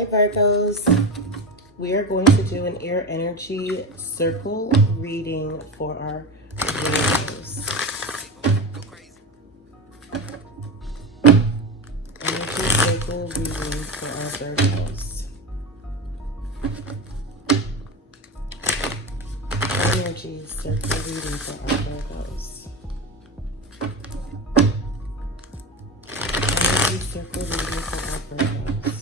Hi Virgos, we are going to do an air energy circle reading for our Virgos. Energy circle reading for our Virgos. Energy circle reading for our Virgos. Energy circle reading for our Virgos.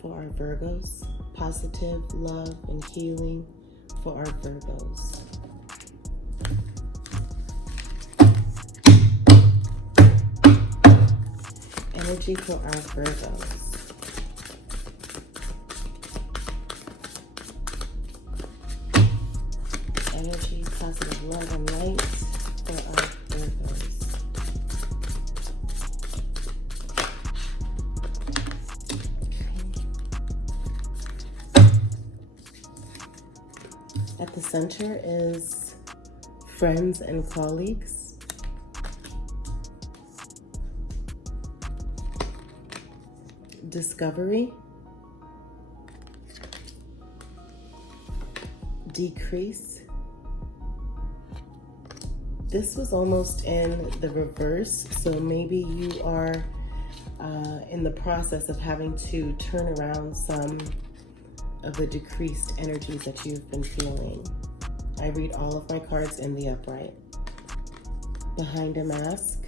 For our Virgos, positive love and healing for our Virgos. Energy for our Virgos. Energy, positive love and light for our Virgos. At the center is friends and colleagues. Discovery. Decrease. This was almost in the reverse, so maybe you are in the process of having to turn around some of the decreased energies that you've been feeling. I read all of my cards in the upright. Behind a mask.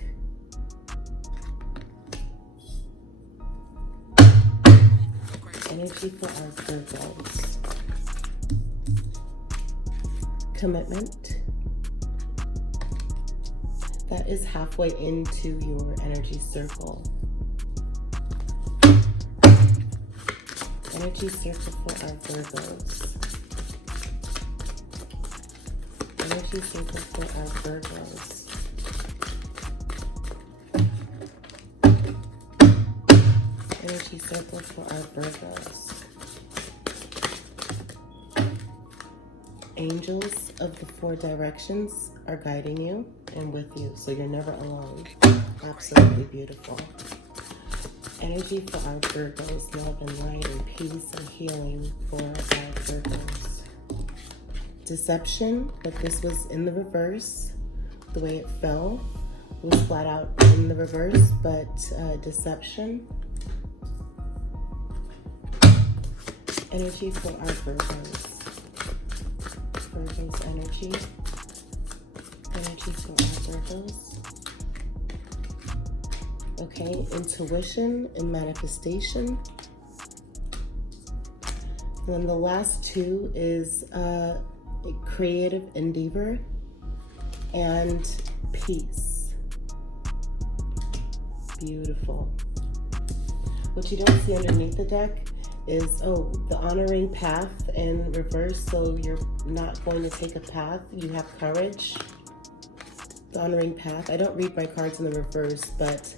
Energy for our Virgos. Commitment. That is halfway into your energy circle. Energy circle for our Virgos. Energy circle for our Virgos. Energy circle for our Virgos. Angels of the four directions are guiding you and with you, so you're never alone. Absolutely beautiful. Energy for our Virgos, love and light and peace and healing for our Virgos. Deception, but this was in the reverse. The way it fell was flat out in the reverse, but deception. Energy for our Virgos. Virgos energy. Energy for our Virgos. Okay, intuition and manifestation. And then the last two is a creative endeavor and peace. Beautiful. What you don't see underneath the deck is, the honoring path in reverse. So you're not going to take a path. You have courage. The honoring path. I don't read my cards in the reverse, but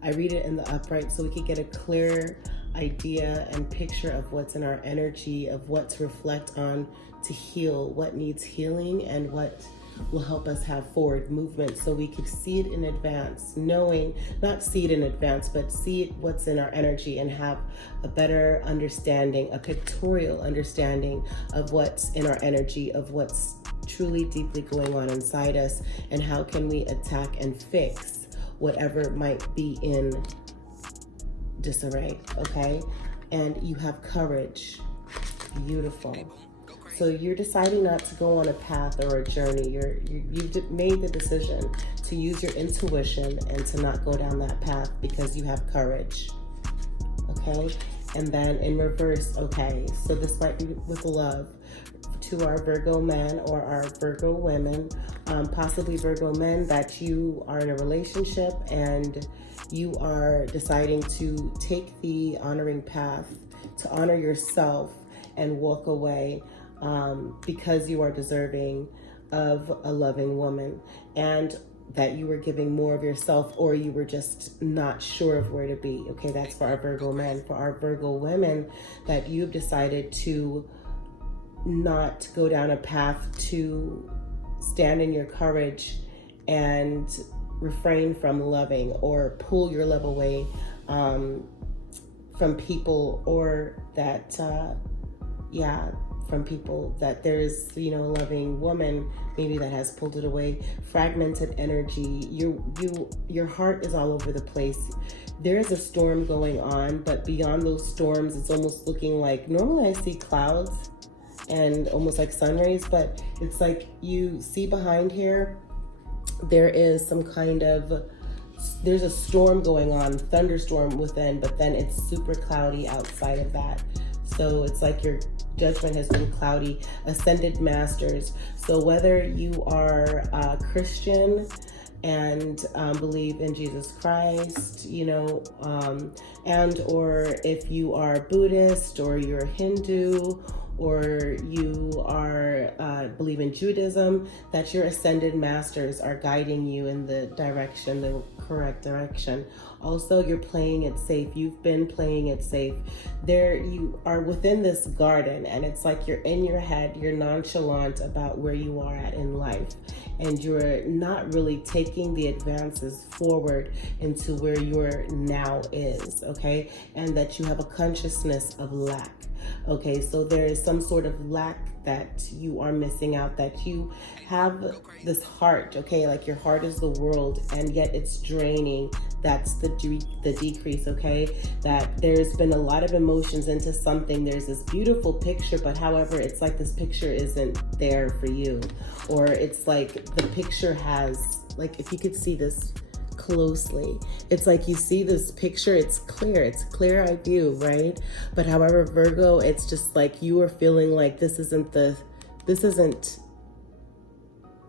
I read it in the upright so we could get a clear idea and picture of what's in our energy, of what to reflect on to heal, what needs healing and what will help us have forward movement so we could see it in advance, knowing, not see it in advance, but see it, what's in our energy and have a better understanding, a pictorial understanding of what's in our energy, of what's truly deeply going on inside us and how can we attack and fix whatever might be in disarray, okay? And you have courage. Beautiful. So you're deciding not to go on a path or a journey. You've made the decision to use your intuition and to not go down that path because you have courage, okay? And then in reverse, okay, so this might be with love to our Virgo men or our Virgo women, possibly Virgo men, that you are in a relationship and you are deciding to take the honoring path, to honor yourself and walk away because you are deserving of a loving woman, and that you were giving more of yourself or you were just not sure of where to be. Okay, that's for our Virgo men. For our Virgo women, that you've decided to not go down a path, to stand in your courage and refrain from loving or pull your love away from people, or that, from people, that there's, you know, a loving woman maybe that has pulled it away. Fragmented energy. Your heart is all over the place. There is a storm going on, but beyond those storms, it's almost looking like, normally I see clouds and almost like sun rays, but it's like you see behind here, there is some kind of, there's a storm going on, thunderstorm within, but then it's super cloudy outside of that. So it's like your judgment has been cloudy. Ascended masters. So whether you are a Christian and believe in Jesus Christ, you know, and or if you are Buddhist, or you're Hindu, or you are believe in Judaism, that your ascended masters are guiding you in the direction, the correct direction. Also, you're playing it safe. You've been playing it safe. There, you are within this garden, and it's like you're in your head, you're nonchalant about where you are at in life, and you're not really taking the advances forward into where your now is, okay? And that you have a consciousness of lack. Okay, so there is some sort of lack that you are missing out, that you have this heart, okay, like your heart is the world, and yet it's draining. That's the decrease, okay? That there's been a lot of emotions into something. There's this beautiful picture, but however, it's like this picture isn't there for you. Or it's like the picture has, like, if you could see this closely, it's like you see this picture, it's clear eye view, right? But however, Virgo, it's just like you are feeling like this isn't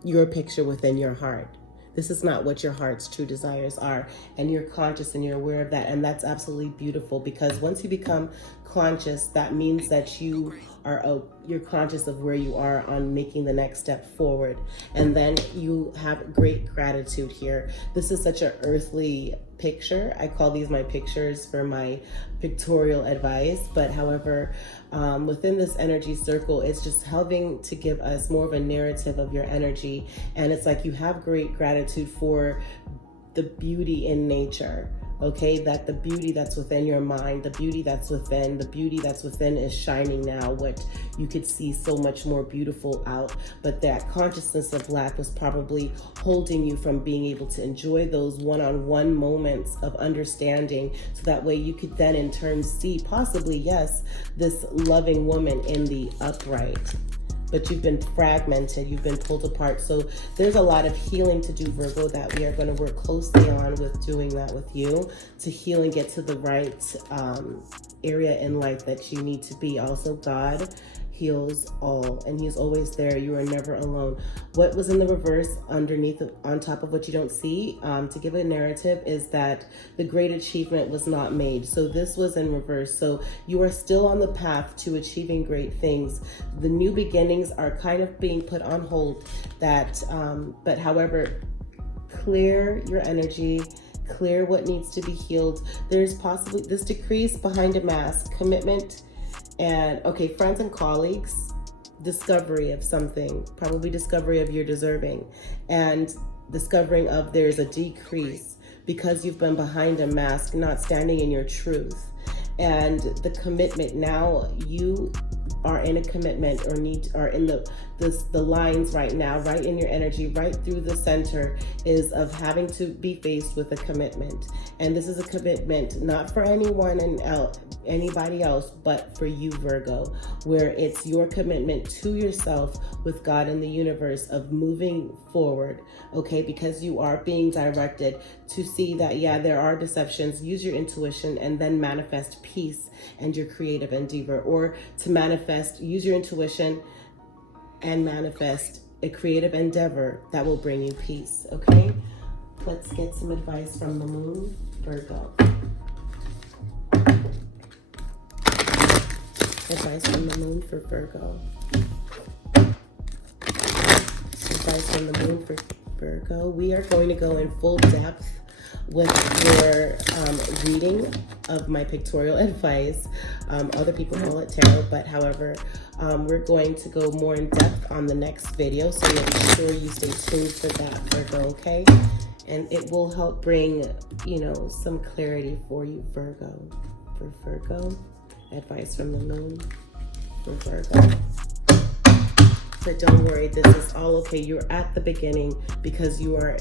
your picture within your heart. This is not what your heart's true desires are, and you're conscious and you're aware of that, and that's absolutely beautiful, because once you become conscious, that means that you're conscious of where you are on making the next step forward, and then you have great gratitude here. This is such an earthly picture. I call these my pictures for my pictorial advice, but however, within this energy circle, it's just helping to give us more of a narrative of your energy, and it's like you have great gratitude for the beauty in nature. Okay, that the beauty that's within your mind, the beauty that's within is shining now. What you could see so much more beautiful out, but that consciousness of lack was probably holding you from being able to enjoy those one-on-one moments of understanding, so that way you could then in turn see possibly, yes, this loving woman in the upright. But you've been fragmented, you've been pulled apart. So there's a lot of healing to do, Virgo, that we are going to work closely on with doing that with you, to heal and get to the right area in life that you need to be. Also, God heals all, and he's always there. You are never alone. What was in the reverse underneath, on top of what you don't see, to give a narrative, is that the great achievement was not made. So this was in reverse. So you are still on the path to achieving great things. The new beginnings are kind of being put on hold. That, but however, clear your energy, clear what needs to be healed. There's possibly this decrease behind a mask, commitment, and okay, friends and colleagues, discovery of something, probably discovery of your deserving, and discovering of there's a decrease because you've been behind a mask, not standing in your truth. And the commitment, now you are in a commitment, or are in the lines right now, right in your energy, right through the center, is of having to be faced with a commitment. And this is a commitment not for anyone and anybody else, but for you, Virgo, where it's your commitment to yourself with God and the universe of moving forward, okay? Because you are being directed to see that, yeah, there are deceptions. Use your intuition and then manifest peace and your creative endeavor, or to manifest, use your intuition and manifest a creative endeavor that will bring you peace, okay? Let's get some advice from the moon, Virgo. Advice from the moon for Virgo. Advice from the moon for Virgo. We are going to go in full depth with your reading of my pictorial advice. Other people call it tarot, but however, we're going to go more in depth on the next video, so make sure you stay tuned for that, Virgo, okay? And it will help bring, you know, some clarity for you, Virgo. For Virgo, advice from the moon for Virgo. But don't worry, this is all okay. You're at the beginning because you are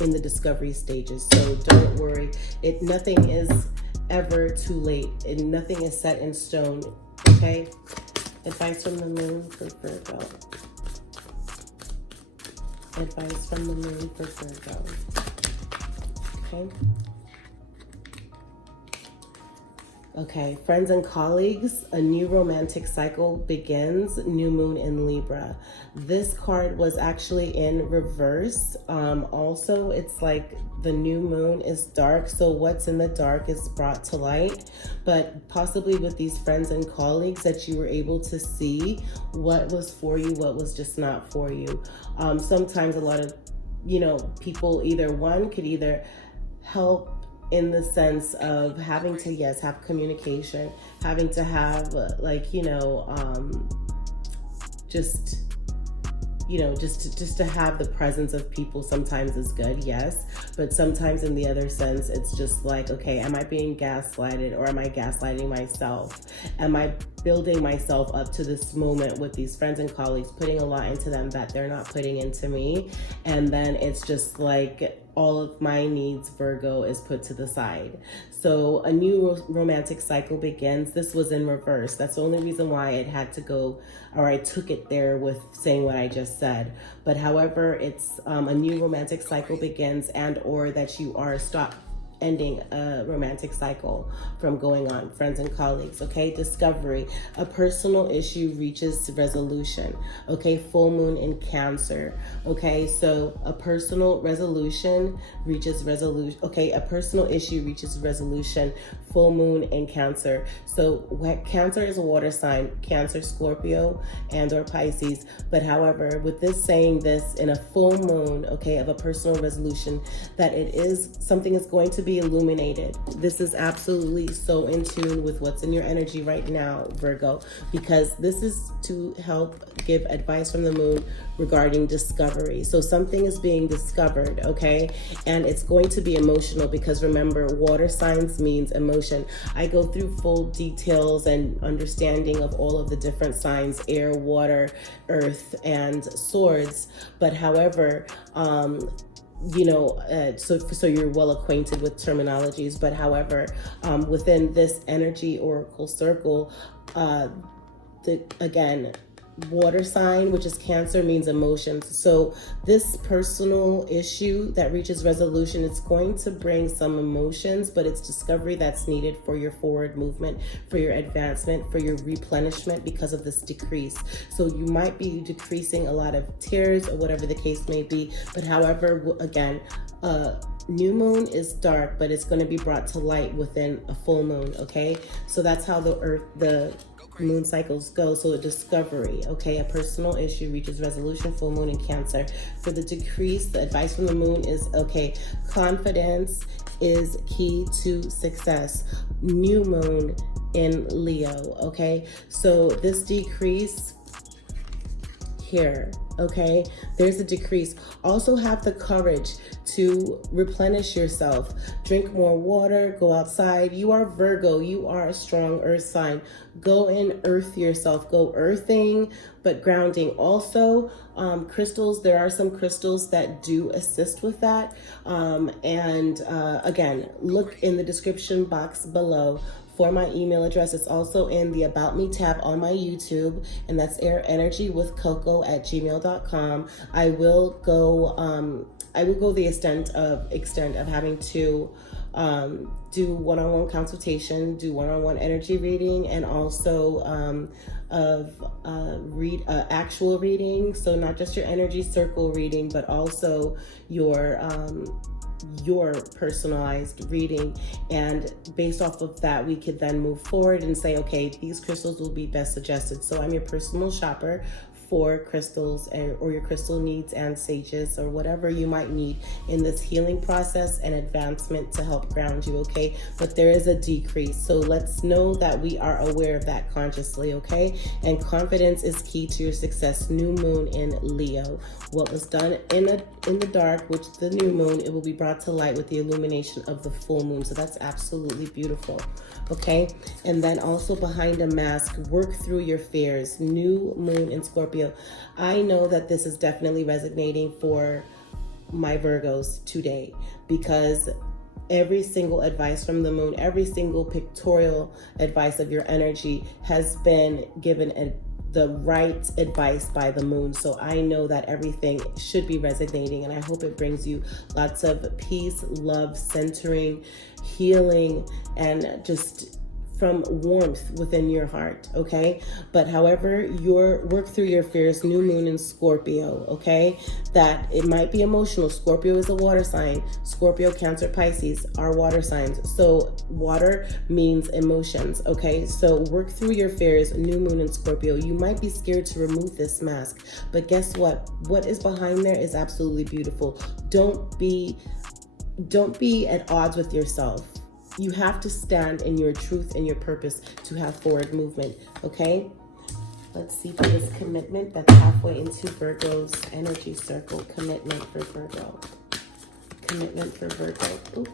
in the discovery stages. So don't worry. Nothing is ever too late, and nothing is set in stone. Okay? Advice from the moon for Virgo. Advice from the moon for Virgo. Okay? Okay, friends and colleagues, a new romantic cycle begins, new moon in Libra. This card was actually in reverse. Also, it's like the new moon is dark, so what's in the dark is brought to light. But possibly with these friends and colleagues that you were able to see what was for you, what was just not for you. Sometimes a lot of, you know, people could either help in the sense of having to, yes, have communication, having to have just to have the presence of people sometimes is good, yes. But sometimes in the other sense, it's just like, okay, am I being gaslighted, or am I gaslighting myself? Am I building myself up to this moment with these friends and colleagues, putting a lot into them that they're not putting into me? And then it's just like all of my needs, Virgo, is put to the side. So a new romantic cycle begins. This was in reverse. That's the only reason why it had to go, or I took it there with saying what I just said. But however, it's a new romantic cycle begins, and or that you are ending a romantic cycle from going on, friends and colleagues. Okay, discovery, a personal issue reaches resolution. Okay, full moon in Cancer. Okay, so a personal resolution reaches resolution. Okay, a personal issue reaches resolution, full moon in Cancer. So Cancer is a water sign, Cancer, Scorpio, and or Pisces. But however, with this saying this in a full moon, okay, of a personal resolution, that it is something is going to be illuminated. This is absolutely so in tune with what's in your energy right now, Virgo, because this is to help give advice from the moon regarding discovery. So something is being discovered, okay? And it's going to be emotional, because remember, water signs means emotion. I go through full details and understanding of all of the different signs: air, water, earth, and swords. But however, so you're well acquainted with terminologies. But however, within this energy oracle circle, again, water sign, which is Cancer, means emotions. So this personal issue that reaches resolution, it's going to bring some emotions, but it's discovery that's needed for your forward movement, for your advancement, for your replenishment because of this decrease. So you might be decreasing a lot of tears or whatever the case may be. But however, again, new moon is dark, but it's going to be brought to light within a full moon. Okay, so that's how the moon cycles go. So a discovery, okay, a personal issue reaches resolution, full moon in Cancer. For the decrease, the advice from the moon is, okay, confidence is key to success, new moon in Leo. Okay, so this decrease here, okay, there's a decrease. Also have the courage to replenish yourself, drink more water, go outside. You are Virgo, you are a strong earth sign. Go and earth yourself, go earthing, but grounding. Also, crystals, there are some crystals that do assist with that. Again, look in the description box below for my email address. It's also in the About Me tab on my YouTube, and that's airenergywithcoco@gmail.com. I will go the extent of having to do one-on-one consultation, do one-on-one energy reading, and also read actual reading. So not just your energy circle reading, but also your personalized reading. And based off of that, we could then move forward and say, okay, these crystals will be best suggested. So I'm your personal shopper for crystals or your crystal needs and sages or whatever you might need in this healing process and advancement to help ground you, okay? But there is a decrease. So let's know that we are aware of that consciously, okay? And confidence is key to your success. New moon in Leo. What was done in the dark, which the new moon, it will be brought to light with the illumination of the full moon. So that's absolutely beautiful, okay? And then also behind a mask, work through your fears. New moon in Scorpio. I know that this is definitely resonating for my Virgos today, because every single advice from the moon, every single pictorial advice of your energy has been given the right advice by the moon. So I know that everything should be resonating, and I hope it brings you lots of peace, love, centering, healing, and just from warmth within your heart, okay? But however, work through your fears, new moon in Scorpio, okay? That it might be emotional. Scorpio is a water sign. Scorpio, Cancer, Pisces are water signs. So water means emotions, okay? So work through your fears, new moon in Scorpio. You might be scared to remove this mask, but guess what? What is behind there is absolutely beautiful. Don't be at odds with yourself. You have to stand in your truth and your purpose to have forward movement, okay? Let's see for this commitment that's halfway into Virgo's energy circle. Commitment for Virgo. Commitment for Virgo. Ooh.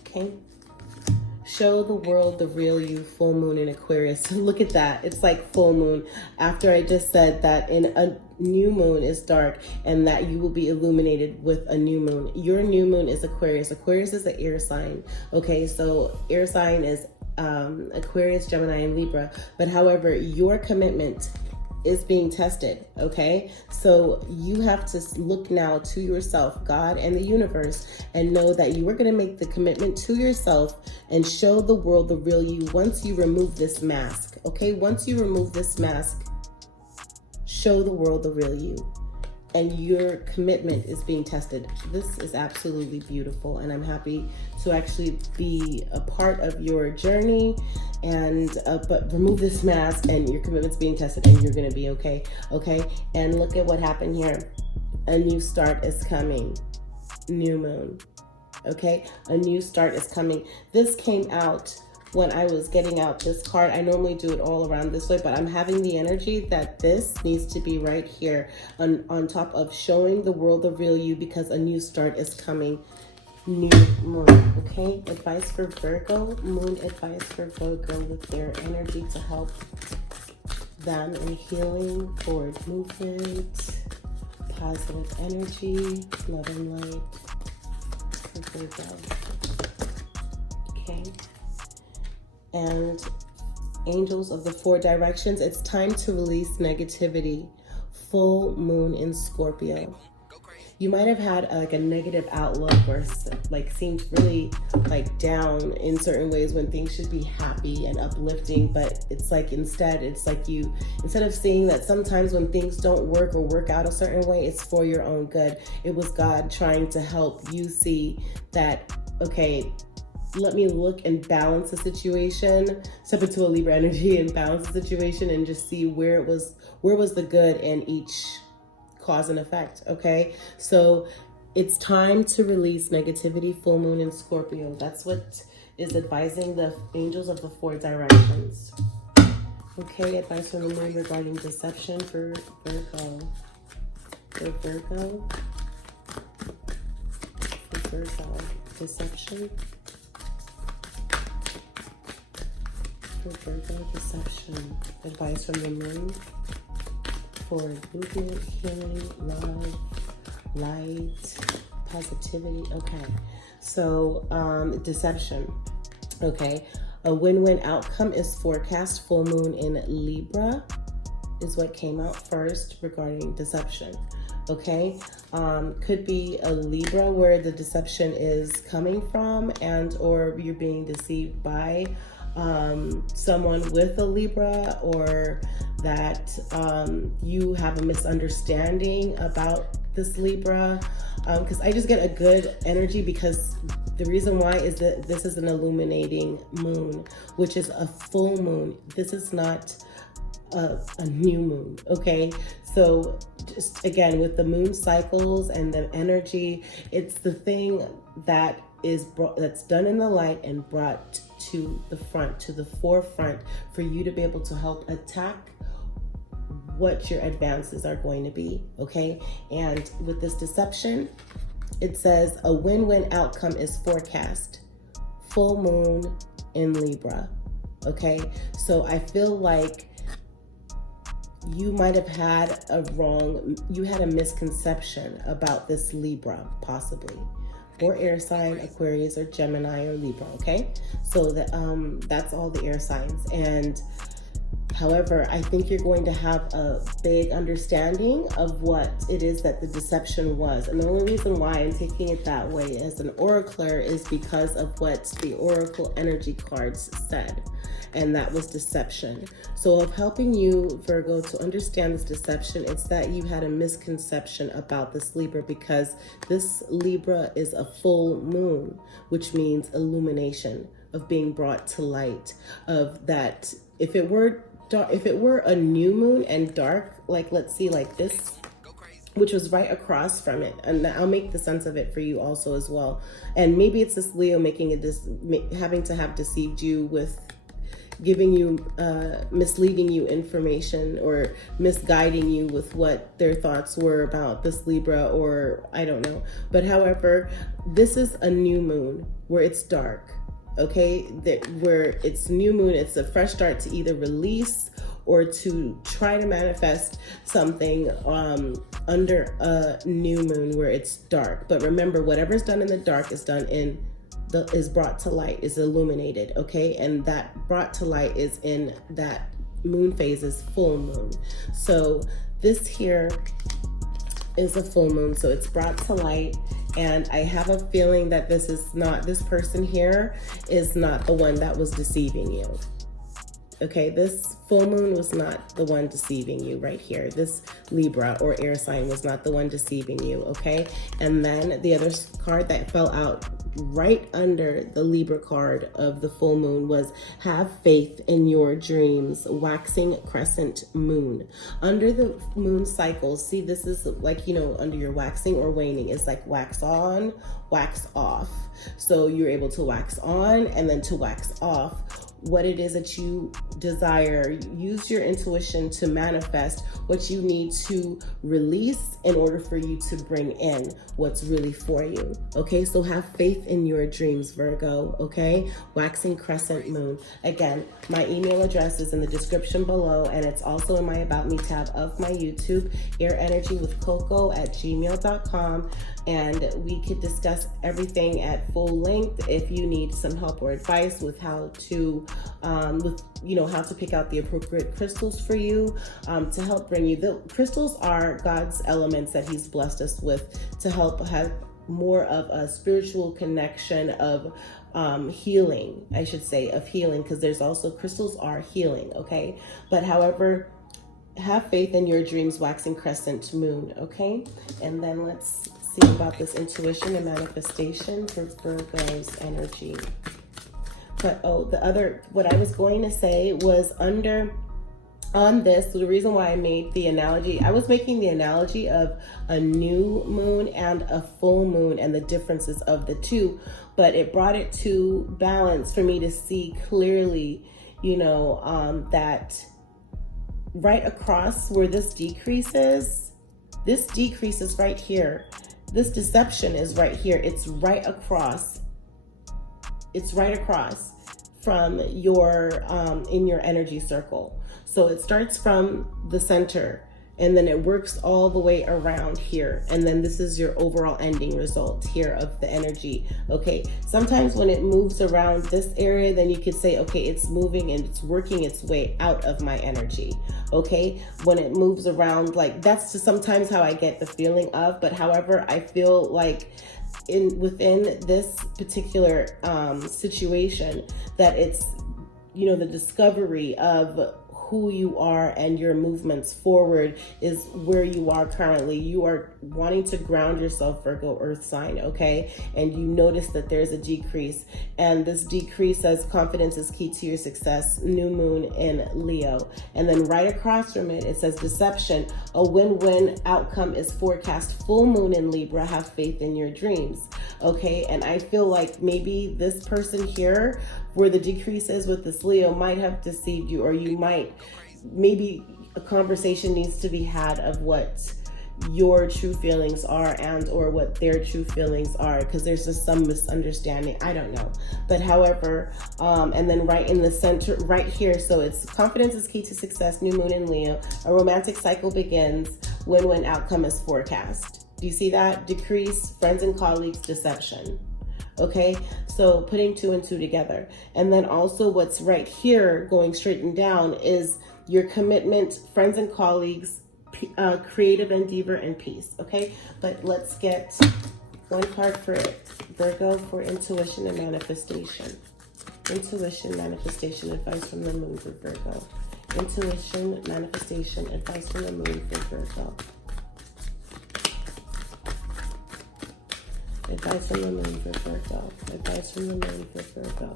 Okay. Show the world the real you, full moon in Aquarius. Look at that. It's like full moon. After I just said that in a new moon is dark and that you will be illuminated with a new moon. Your new moon is Aquarius. Aquarius is the air sign. Okay, so air sign is Aquarius, Gemini, and Libra. But however, your commitment is being tested, okay? So you have to look now to yourself, God and the universe, and know that you are going to make the commitment to yourself and show the world the real you once you remove this mask, okay? Once you remove this mask, show the world the real you. And your commitment is being tested. This is absolutely beautiful, and I'm happy to actually be a part of your journey. And but remove this mask, and your commitment's being tested, and you're gonna be okay. Okay, and look at what happened here. A new start is coming. New moon. Okay, a new start is coming. This came out when I was getting out this card. I normally do it all around this way, but I'm having the energy that this needs to be right here on top of showing the world the real you, because a new start is coming. New moon, okay? Advice for Virgo, moon advice for Virgo with their energy to help them in healing, forward movement, positive energy, love and light for Virgo. Okay. And angels of the four directions, it's time to release negativity. Full moon in Scorpio. You might have had like a negative outlook, or like seemed really like down in certain ways when things should be happy and uplifting, but it's like instead of seeing that sometimes when things don't work or work out a certain way, it's for your own good. It was God trying to help you see that, okay, let me look and balance the situation, step into a Libra energy and balance the situation and just see where was the good in each cause and effect, okay? So it's time to release negativity, full moon in Scorpio. That's what is advising the angels of the four directions. Okay, advice from the moon regarding deception for Virgo. For Virgo. For Virgo. Deception. For Virgo, deception. Advice from the moon. For movement, healing, love, light, positivity. Okay, so deception. Okay, a win-win outcome is forecast. Full moon in Libra is what came out first regarding deception. Okay, could be a Libra where the deception is coming from, and or you're being deceived by someone with a Libra, or that you have a misunderstanding about this Libra, because I just get a good energy, because the reason why is that this is an illuminating moon, which is a full moon. This is not a new moon, okay? So just again, with the moon cycles and the energy, it's the thing that is that's done in the light and brought to the front, to the forefront, for you to be able to help attack what your advances are going to be, okay? And with this deception, it says a win-win outcome is forecast. Full moon in Libra, okay? So I feel like you might have had you had a misconception about this Libra, possibly, or air sign, Aquarius or Gemini or Libra, okay? So that's all the air signs. And however, I think you're going to have a big understanding of what it is that the deception was. And the only reason why I'm taking it that way as an oracler is because of what the oracle energy cards said. And that was deception. So of helping you, Virgo, to understand this deception, it's that you had a misconception about this Libra, because this Libra is a full moon, which means illumination, of being brought to light, of that. If it were a new moon and dark, like let's see, like this, which was right across from it, and I'll make the sense of it for you also as well. And maybe it's this Leo making it having to have deceived you with giving you misleading you information, or misguiding you with what their thoughts were about this Libra, or I don't know. But however, this is a new moon where it's dark, okay? Where it's new moon, it's a fresh start to either release or to try to manifest something under a new moon where it's dark. But remember, whatever's done in the dark is done is brought to light, is illuminated, okay? And that brought to light is in that moon phase, is full moon. So this here is a full moon, so it's brought to light. And I have a feeling that this person here is not the one that was deceiving you. Okay, this full moon was not the one deceiving you right here. This Libra or air sign was not the one deceiving you, okay? And then the other card that fell out right under the Libra card of the full moon was have faith in your dreams, waxing crescent moon. Under the moon cycles, see, this is like, under your waxing or waning, it's like wax on, wax off. So you're able to wax on and then to wax off what it is that you desire. Use your intuition to manifest what you need to release in order for you to bring in what's really for you. Okay, so have faith in your dreams, Virgo. Okay, waxing crescent moon. Again, my email address is in the description below, and it's also in my About Me tab of my YouTube, airenergywithcoco@gmail.com. And we could discuss everything at full length if you need some help or advice with how to how to pick out the appropriate crystals for you, to help bring you. The crystals are God's elements that He's blessed us with to help have more of a spiritual connection of healing, I should say, of healing, because there's also crystals are healing, okay? But however, have faith in your dreams, waxing crescent moon, okay? And then let's see about this intuition and manifestation for Virgo's energy. But what I was going to say was on this, the reason why I made the analogy, I was making the analogy of a new moon and a full moon and the differences of the two, but it brought it to balance for me to see clearly, that right across where this decreases right here. This deception is right here. It's right across from your in your energy circle. So it starts from the center and then it works all the way around here, and then this is your overall ending result here of the energy. Okay, sometimes when it moves around this area, then you could say, okay, it's moving and it's working its way out of my energy. Okay, when it moves around, like, that's just sometimes how I get the feeling of. But however, I feel like within this particular situation, that it's the discovery of who you are and your movements forward is where you are currently. You are wanting to ground yourself, Virgo earth sign, okay? And you notice that there's a decrease, and this decrease says confidence is key to your success, new moon in Leo. And then right across from it, it says deception, a win-win outcome is forecast, full moon in Libra, have faith in your dreams, okay? And I feel like maybe this person here, where the decrease is with this Leo, might have deceived you, or you might, maybe a conversation needs to be had of what your true feelings are and or what their true feelings are, because there's just some misunderstanding. I don't know. But however, and then right in the center, right here, so it's confidence is key to success, new moon in Leo, a romantic cycle begins, win-win outcome is forecast. Do you see that? Decrease, friends and colleagues, deception. Okay, so putting 2 and 2 together. And then also what's right here going straight and down is your commitment, friends and colleagues, creative endeavor, and peace. Okay, but let's get one card for Virgo for intuition and manifestation. Intuition, manifestation, advice from the moon for Virgo. Intuition, manifestation, advice from the moon for Virgo. Advice from the moon for Virgo. Advice from the moon for Virgo.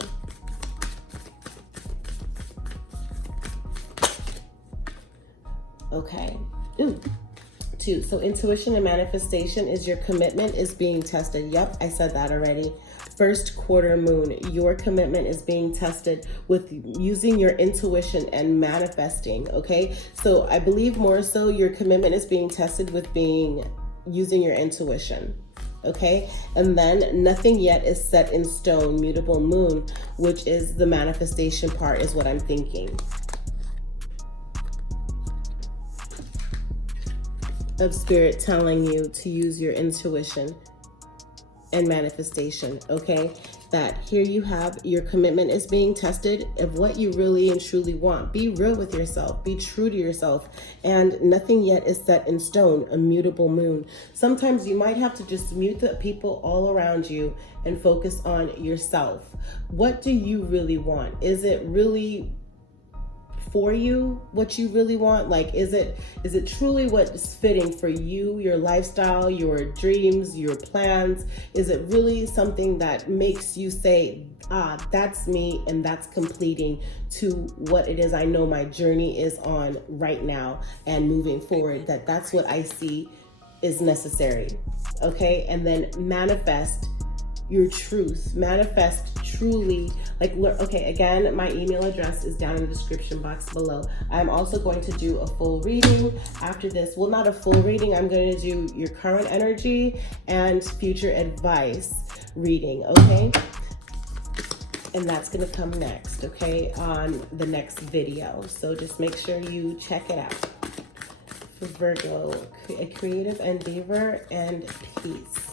Okay. Ooh. 2. So intuition and manifestation is your commitment is being tested. Yep, I said that already. First quarter moon, your commitment is being tested with using your intuition and manifesting. Okay. So I believe more so your commitment is being tested with using your intuition. Okay, and then nothing yet is set in stone, mutable moon, which is the manifestation part, is what I'm thinking. Of spirit telling you to use your intuition and manifestation, okay? That here you have your commitment is being tested of what you really and truly want. Be real with yourself, be true to yourself, and nothing yet is set in stone, a mutable moon. Sometimes you might have to just mute the people all around you and focus on yourself. What do you really want? Is it really for you what you really want? Like, is it truly what is fitting for you, your lifestyle, your dreams, your plans? Is it really something that makes you say, that's me, and that's completing to what it is I know my journey is on right now and moving forward, that's what I see is necessary. Okay, and then manifest your truth. Manifest truly, like, okay, again, my email address is down in the description box below. I'm also going to do a full reading after this. Well, not a full reading. I'm going to do your current energy and future advice reading, okay? And that's going to come next, okay, on the next video. So just make sure you check it out. For Virgo, a creative endeavor and peace.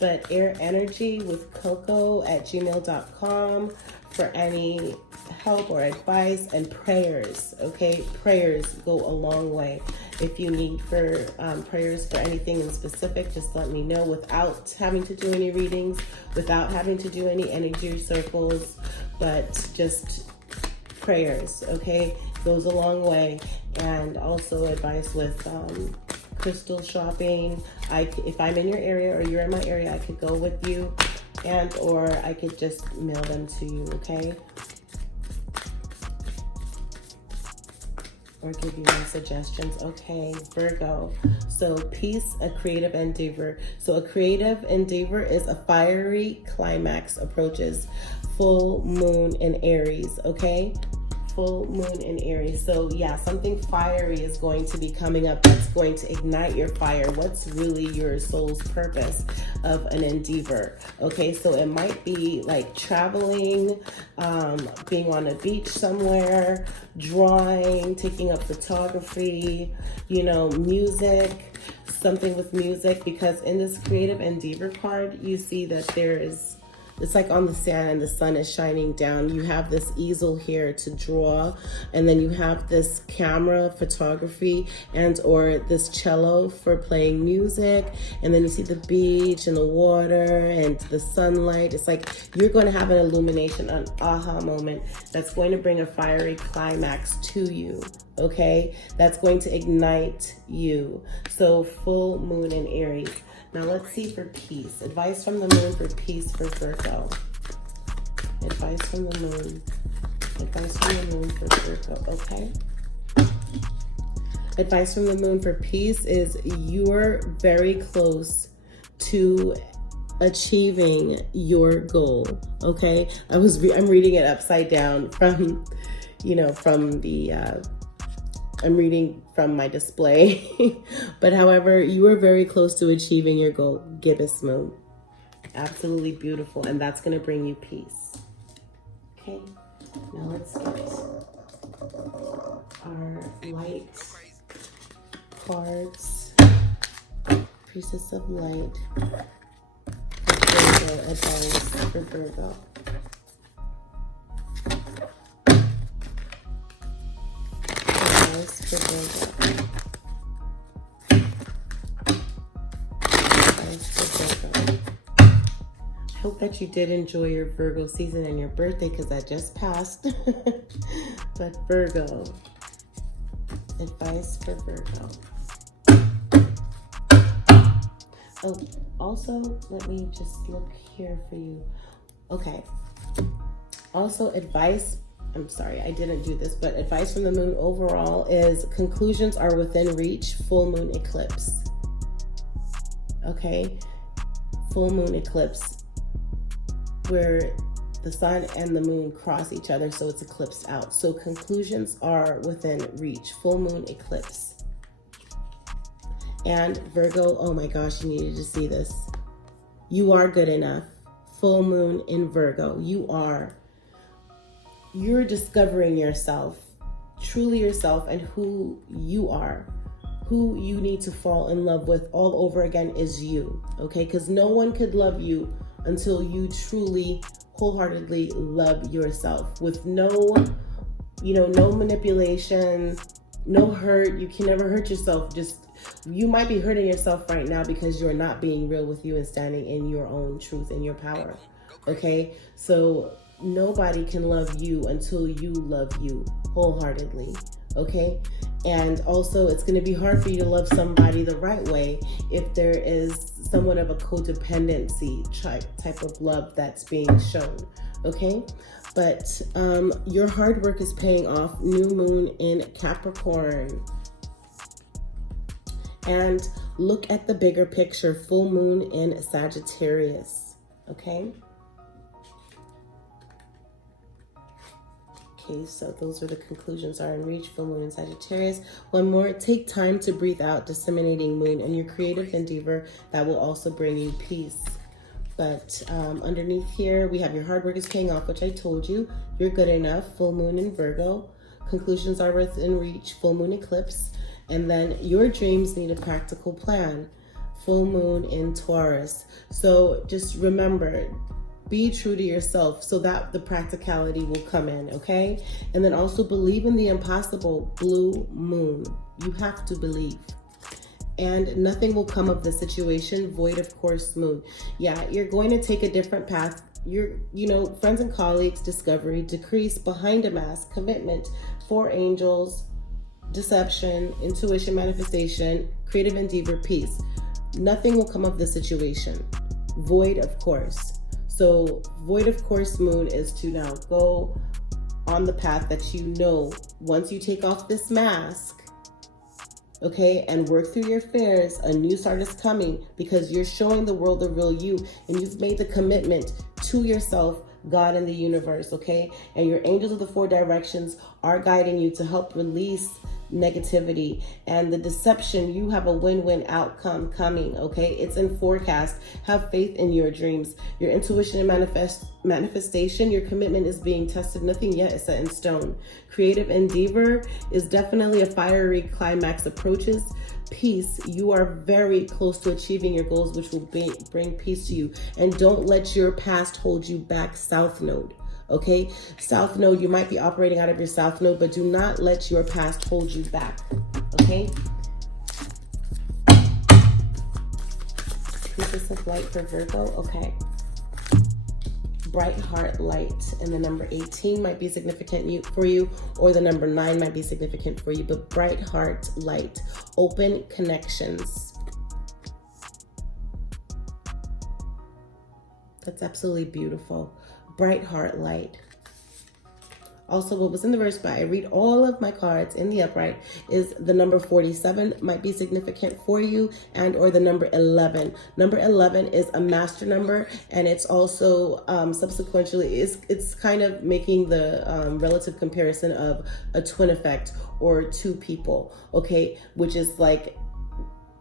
But air energy with Coco at gmail.com for any help or advice, and prayers, okay? Prayers go a long way. If you need for prayers for anything in specific, just let me know without having to do any readings, without having to do any energy circles, but just prayers, okay? Goes a long way. And also advice with crystal shopping. If I'm in your area or you're in my area, I could go with you, and or I could just mail them to you, okay? Or give you my suggestions. Okay, Virgo. So peace, a creative endeavor. So a creative endeavor is a fiery climax approaches full moon in Aries, okay? Full moon in Aries. So yeah, something fiery is going to be coming up that's going to ignite your fire. What's really your soul's purpose of an endeavor? Okay, so it might be like traveling, being on a beach somewhere, drawing, taking up photography, you know, music, something with music, because in this creative endeavor card, you see that there's it's like on the sand and the sun is shining down. You have this easel here to draw, and then you have this camera, photography, and or this cello for playing music. And then you see the beach and the water and the sunlight. It's like you're going to have an illumination, an aha moment that's going to bring a fiery climax to you. Okay, that's going to ignite you. So full moon in Aries. Now let's see for peace. Advice from the moon for peace for Virgo. Advice from the moon. Advice from the moon for Virgo. Okay. Advice from the moon for peace is you're very close to achieving your goal. Okay. I'm reading it upside down from, from the, I'm reading from my display, but however, you are very close to achieving your goal, gibbous moon. Absolutely beautiful, and that's going to bring you peace. Okay, now let's get our light cards. Priestess of Light. Virgo, advice for Virgo. For Virgo. I hope that you did enjoy your Virgo season and your birthday, because that just passed. But Virgo, advice for Virgo. Oh, also, let me just look here for you. Okay. Also, advice. I'm sorry, I didn't do this, but advice from the moon overall is conclusions are within reach, full moon eclipse. Okay, full moon eclipse, where the sun and the moon cross each other, so it's eclipsed out. So conclusions are within reach, full moon eclipse. And Virgo, oh my gosh, you needed to see this. You are good enough. Full moon in Virgo, you're discovering yourself, truly yourself, and who you are. Who you need to fall in love with all over again is you, okay? Because no one could love you until you truly, wholeheartedly love yourself with no manipulation, no hurt. You can never hurt yourself. You might be hurting yourself right now because you're not being real with you and standing in your own truth and your power, okay? So nobody can love you until you love you wholeheartedly, okay? And also, it's going to be hard for you to love somebody the right way if there is somewhat of a codependency type of love that's being shown, okay? But your hard work is paying off. New moon in Capricorn. And look at the bigger picture. Full moon in Sagittarius, okay? Okay, so those are the conclusions are in reach, full moon in Sagittarius. One more, take time to breathe out, disseminating moon and your creative endeavor that will also bring you peace. But underneath here, we have your hard work is paying off, which I told you. You're good enough, full moon in Virgo. Conclusions are within reach, full moon eclipse. And then your dreams need a practical plan, full moon in Taurus. So just remember, be true to yourself so that the practicality will come in, okay? And then also believe in the impossible, blue moon. You have to believe. And nothing will come of the situation, void of course moon. Yeah, you're going to take a different path. Friends and colleagues, discovery, decrease, behind a mask, commitment, four angels, deception, intuition, manifestation, creative endeavor, peace. Nothing will come of the situation, void of course. So void of course moon is to now go on the path that once you take off this mask, okay, and work through your fears, a new start is coming because you're showing the world the real you and you've made the commitment to yourself, God, and the universe, okay? And your angels of the four directions are guiding you to help release negativity and the deception. You have a win-win outcome coming, okay? It's in forecast. Have faith in your dreams, your intuition and manifestation. Your commitment is being tested. Nothing yet is set in stone. Creative endeavor is definitely a fiery climax approaches. peace. You are very close to achieving your goals, which will bring peace to you. And don't let your past hold you back, South Node. Okay, South Node, you might be operating out of your South Node, but do not let your past hold you back. Okay. Priestess of Light for Virgo. Okay. Bright heart light, and the number 18 might be significant for you, or the number 9 might be significant for you, but bright heart light, open connections. That's absolutely beautiful. Bright heart light. Also, what was in the verse, but I read all of my cards in the upright, is the number 47 might be significant for you, and or the number 11. Number 11 is a master number, and it's also subsequently, it's kind of making the relative comparison of a twin effect or two people, okay, which is like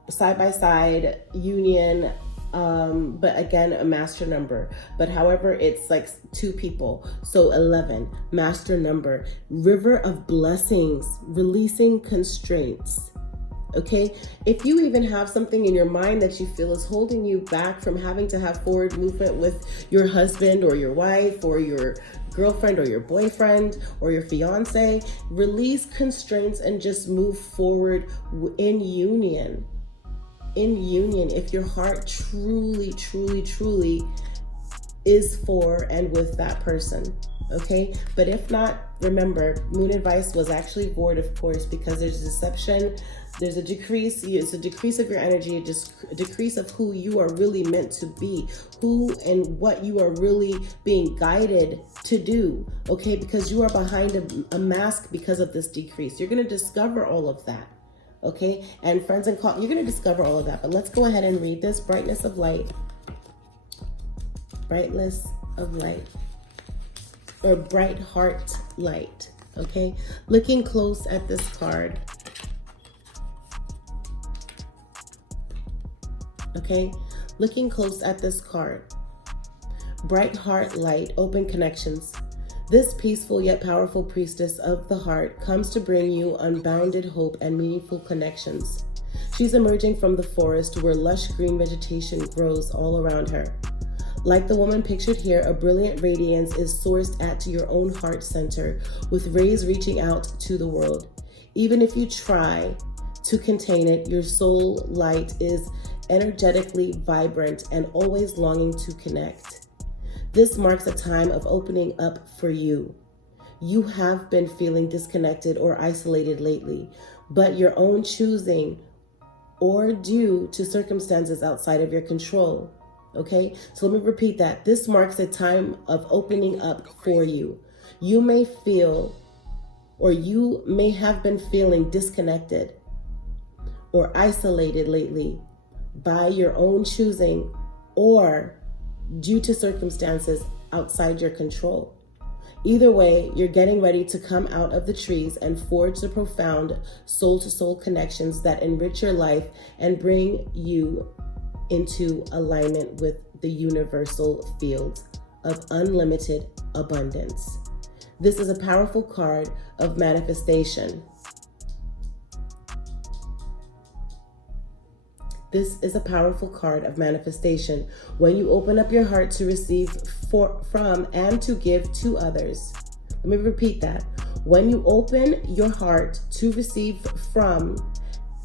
side by side union, but again, a master number. But however, it's like two people. So 11, master number, river of blessings, releasing constraints. Okay, if you even have something in your mind that you feel is holding you back from having to have forward movement with your husband or your wife or your girlfriend or your boyfriend or your fiance, release constraints and just move forward in union. In union, if your heart truly, truly, truly is for and with that person, okay? But if not, remember, moon advice was actually void, of course, because there's deception, there's a decrease, it's a decrease of your energy, just a decrease of who you are really meant to be, who and what you are really being guided to do, okay? Because you are behind a mask because of this decrease. You're going to discover all of that. Okay, and friends and call, you're going to discover all of that. But let's go ahead and read this. Brightness of light. Brightness of light. Or bright heart light. Okay, looking close at this card. Okay, looking close at this card. Bright heart light, open connections. This peaceful yet powerful priestess of the heart comes to bring you unbounded hope and meaningful connections. She's emerging from the forest where lush green vegetation grows all around her. Like the woman pictured here, a brilliant radiance is sourced at your own heart center, with rays reaching out to the world. Even if you try to contain it, your soul light is energetically vibrant and always longing to connect. This marks a time of opening up for you. You have been feeling disconnected or isolated lately, but your own choosing or due to circumstances outside of your control. Okay, so let me repeat that. This marks a time of opening up for you. You may feel, or you may have been feeling disconnected or isolated lately by your own choosing or due to circumstances outside your control. Either way, you're getting ready to come out of the trees and forge the profound soul-to-soul connections that enrich your life and bring you into alignment with the universal field of unlimited abundance. This is a powerful card of manifestation. This is a powerful card of manifestation when you open up your heart to receive from and to give to others. Let me repeat that. When you open your heart to receive from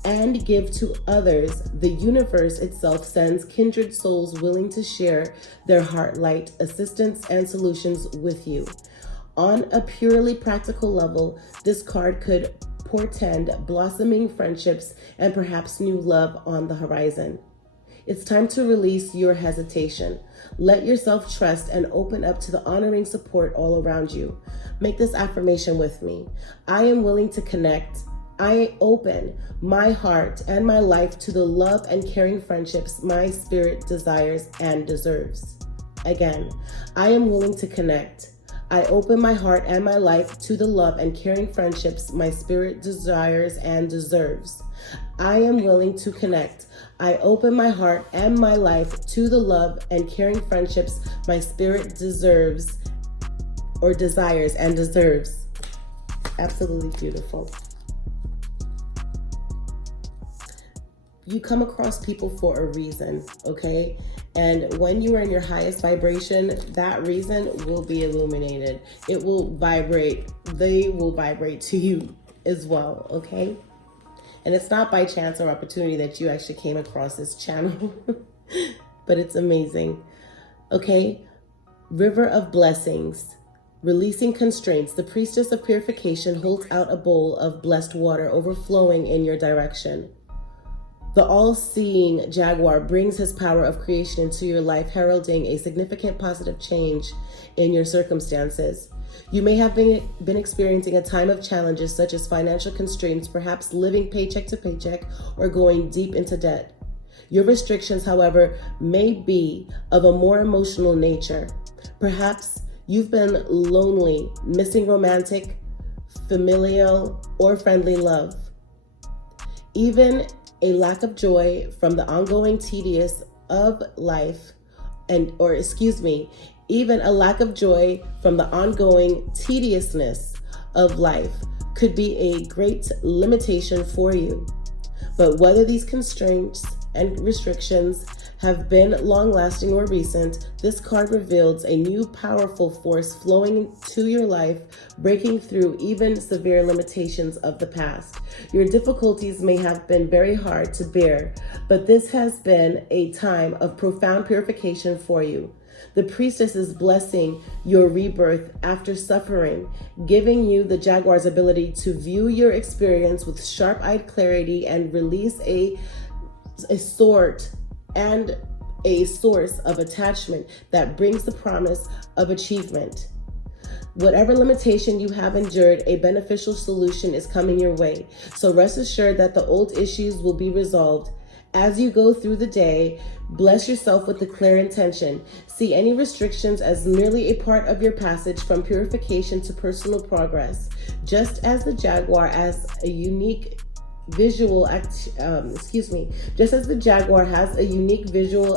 and give to others, the universe itself sends kindred souls willing to share their heart light, assistance, and solutions with you. On a purely practical level, this card could portend blossoming friendships and perhaps new love on the horizon. It's time to release your hesitation. Let yourself trust and open up to the honoring support all around you. Make this affirmation with me. I am willing to connect. I open my heart and my life to the love and caring friendships my spirit desires and deserves. Again, I am willing to connect. I open my heart and my life to the love and caring friendships my spirit desires and deserves. I am willing to connect. I open my heart and my life to the love and caring friendships my spirit deserves or desires and deserves. Absolutely beautiful. you come across people for a reason, okay? And when you are in your highest vibration, that reason will be illuminated. It will vibrate. They will vibrate to you as well, okay? And it's not by chance or opportunity that you actually came across this channel, but it's amazing. Okay, River of Blessings. Releasing constraints, the priestess of purification holds out a bowl of blessed water overflowing in your direction. The all-seeing jaguar brings his power of creation into your life, heralding a significant positive change in your circumstances. You may have been experiencing a time of challenges such as financial constraints, perhaps living paycheck to paycheck, or going deep into debt. Your restrictions, however, may be of a more emotional nature. Perhaps you've been lonely, missing romantic, familial, or friendly love. Even a lack of joy from the ongoing tedious of life, even a lack of joy from the ongoing tediousness of life could be a great limitation for you. But whether these constraints and restrictions have been long-lasting or recent, this card reveals a new powerful force flowing into your life, breaking through even severe limitations of the past. Your difficulties may have been very hard to bear, but this has been a time of profound purification for you. The priestess is blessing your rebirth after suffering, giving you the jaguar's ability to view your experience with sharp-eyed clarity and release a source of attachment that brings the promise of achievement. Whatever limitation you have endured, a beneficial solution is coming your way. So rest assured that the old issues will be resolved. As you go through the day, bless yourself with a clear intention. See any restrictions as merely a part of your passage from purification to personal progress. Just as the jaguar has a unique visual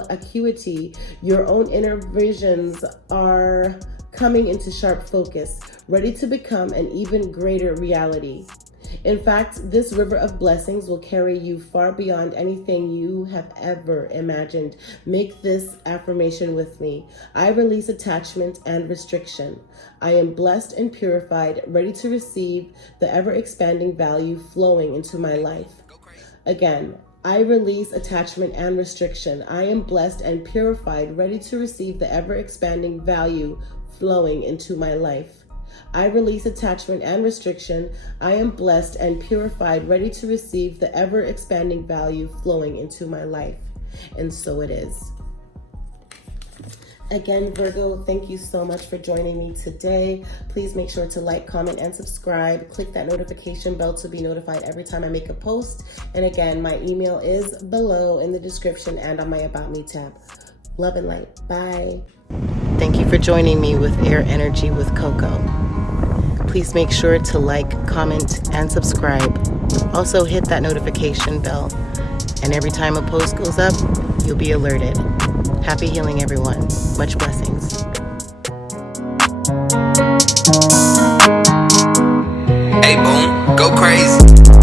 acuity, your own inner visions are coming into sharp focus, ready to become an even greater reality. In fact, this river of blessings will carry you far beyond anything you have ever imagined. Make this affirmation with me. I release attachment and restriction. I am blessed and purified, ready to receive the ever-expanding value flowing into my life. Again, I release attachment and restriction. I am blessed and purified, ready to receive the ever-expanding value flowing into my life. I release attachment and restriction. I am blessed and purified, ready to receive the ever-expanding value flowing into my life. And so it is. Again, Virgo, thank you so much for joining me today. Please make sure to like, comment, and subscribe. Click that notification bell to be notified every time I make a post. And again, my email is below in the description and on my About Me tab. Love and light. Bye. Thank you for joining me with Air Energy with Coco. Please make sure to like, comment, and subscribe. Also hit that notification bell. And every time a post goes up, you'll be alerted. Happy healing, everyone. Much blessings. Hey, boom, go crazy.